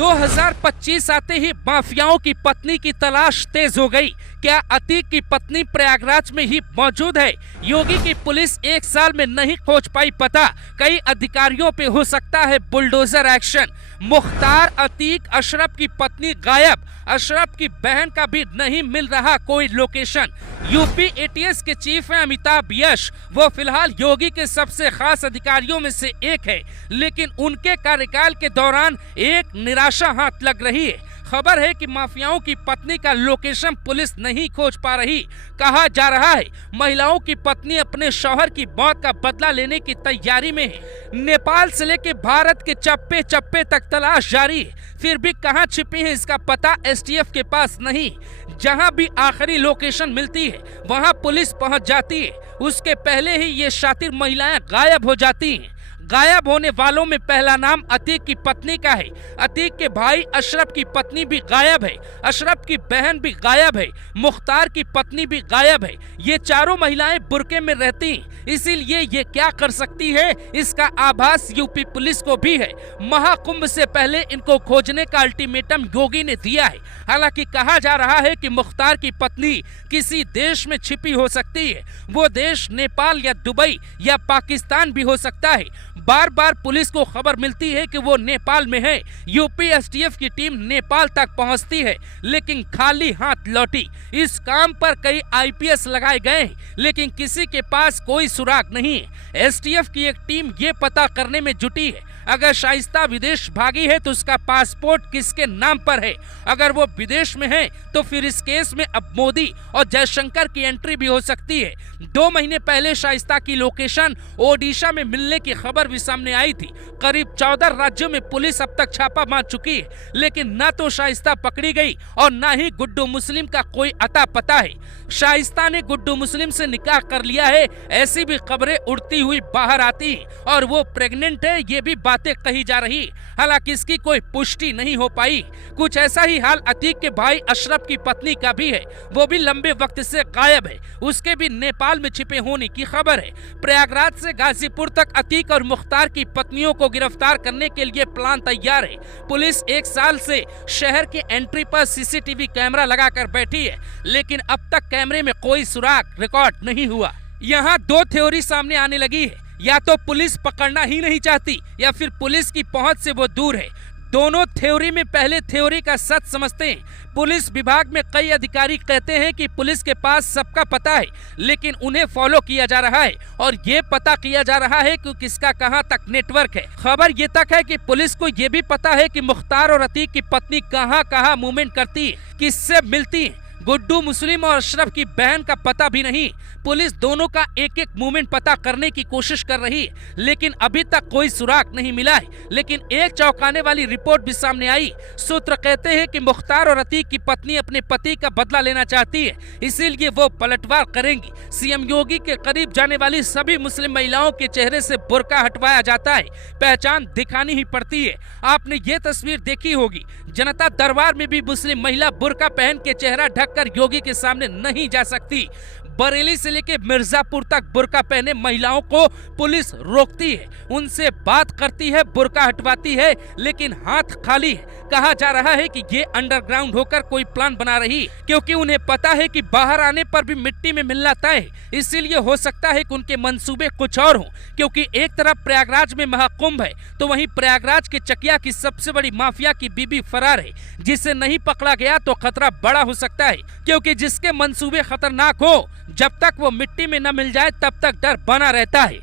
2025 आते ही माफियाओं की पत्नी की तलाश तेज हो गई। क्या अतीक की पत्नी प्रयागराज में ही मौजूद है? योगी की पुलिस एक साल में नहीं खोज पाई पता। कई अधिकारियों पे हो सकता है बुलडोजर एक्शन। मुख्तार अतीक अशरफ की पत्नी गायब। अशरफ की बहन का भी नहीं मिल रहा कोई लोकेशन। यूपी एटीएस के चीफ हैं अमिताभ यश। वो फिलहाल योगी के सबसे खास अधिकारियों में से एक है, लेकिन उनके कार्यकाल के दौरान एक निराशा हाथ लग रही है। खबर है कि माफियाओं की पत्नी का लोकेशन पुलिस नहीं खोज पा रही। कहा जा रहा है महिलाओं की पत्नी अपने शौहर की मौत का बदला लेने की तैयारी में है। नेपाल से लेकर भारत के चप्पे चप्पे तक तलाश जारी है, फिर भी कहां छिपी है इसका पता एसटीएफ के पास नहीं। जहां भी आखिरी लोकेशन मिलती है वहां पुलिस पहुंच जाती है। उसके पहले ही ये शातिर महिलाएं गायब हो जाती हैं। गायब होने वालों में पहला नाम अतीक की पत्नी का है। अतीक के भाई अशरफ की पत्नी भी गायब है। अशरफ की बहन भी गायब है। मुख्तार की पत्नी भी गायब है। ये चारों महिलाएं बुर्के में रहती हैं, इसीलिए ये क्या कर सकती है इसका आभास यूपी पुलिस को भी है। महाकुंभ से पहले इनको खोजने का अल्टीमेटम योगी ने दिया है। हालांकि कहा जा रहा है कि मुख्तार की पत्नी किसी देश में छिपी हो सकती है। वो देश नेपाल या दुबई या पाकिस्तान भी हो सकता है। बार बार पुलिस को खबर मिलती है कि वो नेपाल में है। यूपी एसटीएफ की टीम नेपाल तक पहुंचती है, लेकिन खाली हाथ लौटी। इस काम पर कई आईपीएस लगाए गए हैं, लेकिन किसी के पास कोई सुराग नहीं है। एसटीएफ की एक टीम ये पता करने में जुटी है अगर शाइस्ता विदेश भागी है तो उसका पासपोर्ट किसके नाम पर है। अगर वो विदेश में है तो फिर इस केस में अब मोदी और जयशंकर की एंट्री भी हो सकती है। 2 महीने पहले शाइस्ता की लोकेशन ओडिशा में मिलने की खबर भी सामने आई थी। करीब 14 राज्यों में पुलिस अब तक छापा मार चुकी है, लेकिन न तो शाइस्ता पकड़ी गई और न ही गुड्डू मुस्लिम का कोई अता पता है। शाइस्ता ने गुड्डू मुस्लिम से निकाह कर लिया है, ऐसी भी खबरें उड़ती हुई बाहर आती हैं, और वो प्रेग्नेंट है ये भी बातें कही जा रही। हालांकि इसकी कोई पुष्टि नहीं हो पाई। कुछ ऐसा ही हाल अतीक के भाई अशरफ की पत्नी का भी है। वो भी लंबे वक्त से गायब है। उसके भी नेपाल में छिपे होने की खबर है। प्रयागराज से गाजीपुर तक अतीक और मुख्तार की पत्नियों को गिरफ्तार करने के लिए प्लान तैयार है। पुलिस 1 साल से शहर की एंट्री पर सीसीटीवी कैमरा लगाकर बैठी है, लेकिन अब तक कैमरे में कोई सुराग रिकॉर्ड नहीं हुआ। यहाँ 2 थ्योरी सामने आने लगी है। या तो पुलिस पकड़ना ही नहीं चाहती या फिर पुलिस की पहुंच से वो दूर है। दोनों थ्योरी में पहले थ्योरी का सच समझते हैं। पुलिस विभाग में कई अधिकारी कहते हैं कि पुलिस के पास सबका पता है, लेकिन उन्हें फॉलो किया जा रहा है और ये पता किया जा रहा है कि किसका कहां तक नेटवर्क है। खबर ये तक है कि पुलिस को ये भी पता है कि मुख्तार और अतीक की पत्नी कहां मूवमेंट करती है, किससे मिलती है। गुड्डू मुस्लिम और अशरफ की बहन का पता भी नहीं। पुलिस दोनों का एक मूवमेंट पता करने की कोशिश कर रही है, लेकिन अभी तक कोई सुराग नहीं मिला है। लेकिन एक चौंकाने वाली रिपोर्ट भी सामने आई। सूत्र कहते हैं कि मुख्तार और अतीक की पत्नी अपने पति का बदला लेना चाहती है, इसीलिए वो पलटवार करेंगी। सीएम योगी के करीब जाने वाली सभी मुस्लिम महिलाओं के चेहरे से बुर्का हटवाया जाता है, पहचान दिखानी ही पड़ती है। आपने ये तस्वीर देखी होगी, जनता दरबार में भी मुस्लिम महिला बुर्का पहन के चेहरा ढककर योगी के सामने नहीं जा सकती। बरेली से लेकर मिर्जापुर तक बुर्का पहने महिलाओं को पुलिस रोकती है, उनसे बात करती है, बुर्का हटवाती है, लेकिन हाथ खाली है। कहा जा रहा है कि ये अंडरग्राउंड होकर कोई प्लान बना रही, क्योंकि उन्हें पता है कि बाहर आने पर भी मिट्टी में मिलना तय है। इसीलिए हो सकता है कि उनके मंसूबे कुछ और हों, क्योंकि एक तरफ प्रयागराज में महाकुंभ है तो वहीं प्रयागराज के चकिया की सबसे बड़ी माफिया की बीबी फरार है। जिसे नहीं पकड़ा गया तो खतरा बड़ा हो सकता है, क्योंकि जिसके मंसूबे खतरनाक हो, जब तक वो मिट्टी में न मिल जाए तब तक डर बना रहता है।